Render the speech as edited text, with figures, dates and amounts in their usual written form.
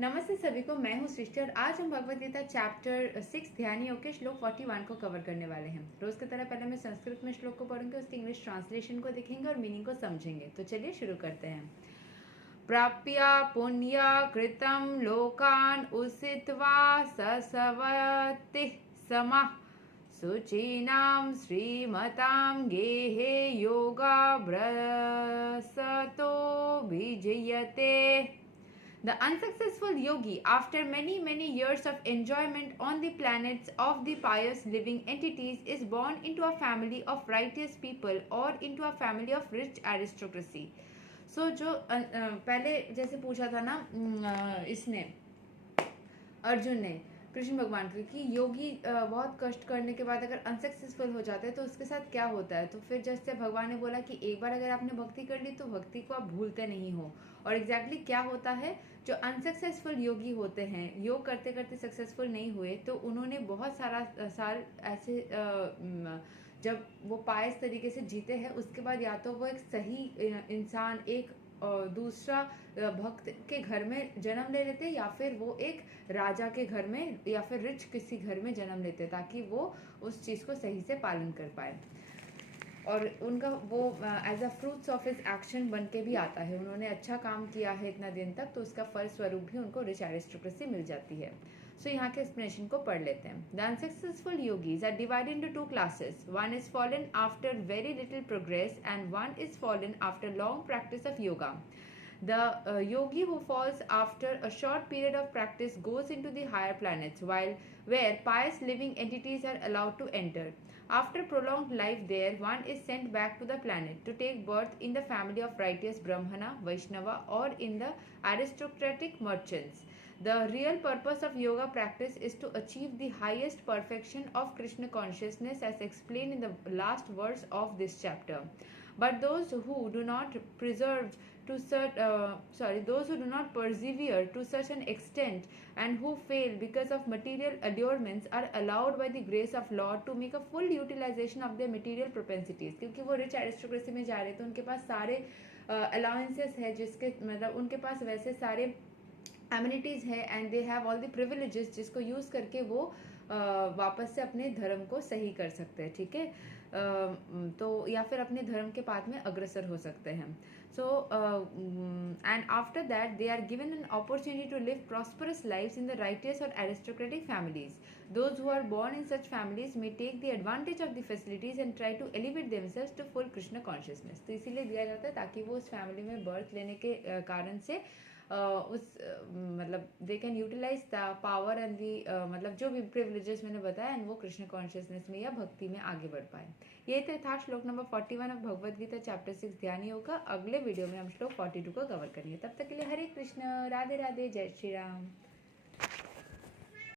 नमस्ते सभी को, मैं हूँ सृष्टि और आज हम भगवद गीता चैप्टर 6 ध्यान योग के श्लोक 41 को कवर करने वाले हैं। रोज की तरह पहले मैं संस्कृत में श्लोक को पढ़ूंगी, उसकी इंग्लिश ट्रांसलेशन को देखेंगे और मीनिंग को समझेंगे। तो चलिए शुरू करते हैं। प्राप्य पुण्य कृतम लोकान उसित्वा ससवति समः शुचीनां श्रीमतां गेहे योगा भ्रसतो विजयते। The unsuccessful yogi, after many years of enjoyment on the planets of the pious living entities, is born into a family of righteous people or into a family of rich aristocracy. So जो पहले जैसे पूछा था ना इसने अर्जुन ने कृष्ण भगवान को कि योगी बहुत कष्ट करने के बाद अगर अनसक्सेसफुल हो जाते हैं तो उसके साथ क्या होता है। तो फिर जैसे भगवान ने बोला कि एक बार अगर आपने भक्ति कर ली तो भक्ति को आप भूलते नहीं हो। और एग्जैक्टली क्या होता है, जो अनसक्सेसफुल योगी होते हैं, योग करते करते सक्सेसफुल नहीं हुए, तो उन्होंने बहुत सारा साल ऐसे जब वो पायस तरीके से जीते हैं, उसके बाद या तो वो एक सही इंसान, एक दूसरा भक्त के घर में जन्म ले लेते या फिर वो एक राजा के घर में या फिर रिच किसी घर में जन्म लेते ताकि वो उस चीज़ को सही से पालन कर पाए। और उनका वो as a fruits of his action बन के भी आता है। उन्होंने अच्छा काम किया है इतना दिन तक, तो उसका फल स्वरूप भी उनको रिच एरिस्टोक्रेसी मिल जाती है। सो यहाँ के एक्सप्लेनेशन को पढ़ लेते हैं। The unsuccessful yogis are divided into two classes. One is fallen after very little progress and one is fallen after long practice of yoga. The yogi who falls after a short period of practice goes into the higher planets, where pious living entities are allowed to enter. After prolonged life there, one is sent back to the planet to take birth in the family of righteous Brahmana, Vaishnava, or in the aristocratic merchants. The real purpose of yoga practice is to achieve the highest perfection of Krishna consciousness, as explained in the last verse of this chapter. But those who do not those who do not persevere to such an extent and who fail because of material allurements are allowed by the grace of Lord to make a full utilization of their material propensities. क्योंकि वो rich aristocracy में जा रहे थे, उनके पास सारे allowances है, जिसके मतलब उनके पास वैसे सारे एमिनिटीज़ है and they have all the privileges, जिसको यूज़ करके वो वापस से अपने धर्म को सही कर सकते हैं। ठीक है, तो या फिर अपने धर्म के पाथ में अग्रसर हो सकते हैं। So, and after that, they are given an opportunity to live prosperous lives in the righteous or aristocratic families. Those who are born in such families may take the advantage of the facilities and try to elevate themselves to full Krishna consciousness. तो इसीलिए दिया जाता है ताकि वो उस family में birth लेने के कारण से उस मतलब they can utilize the power and the मतलब जो भी प्रिविलेजेस मैंने बताया, एंड वो कृष्ण कॉन्शियसनेस में या भक्ति में आगे बढ़ पाए। ये था श्लोक number 41 of Bhagavad Gita chapter 6 Dhyana योग का। अगले वीडियो में हम श्लोक 42 को कवर करेंगे। तब तक के लिए हरे कृष्ण, राधे राधे, जय श्री राम।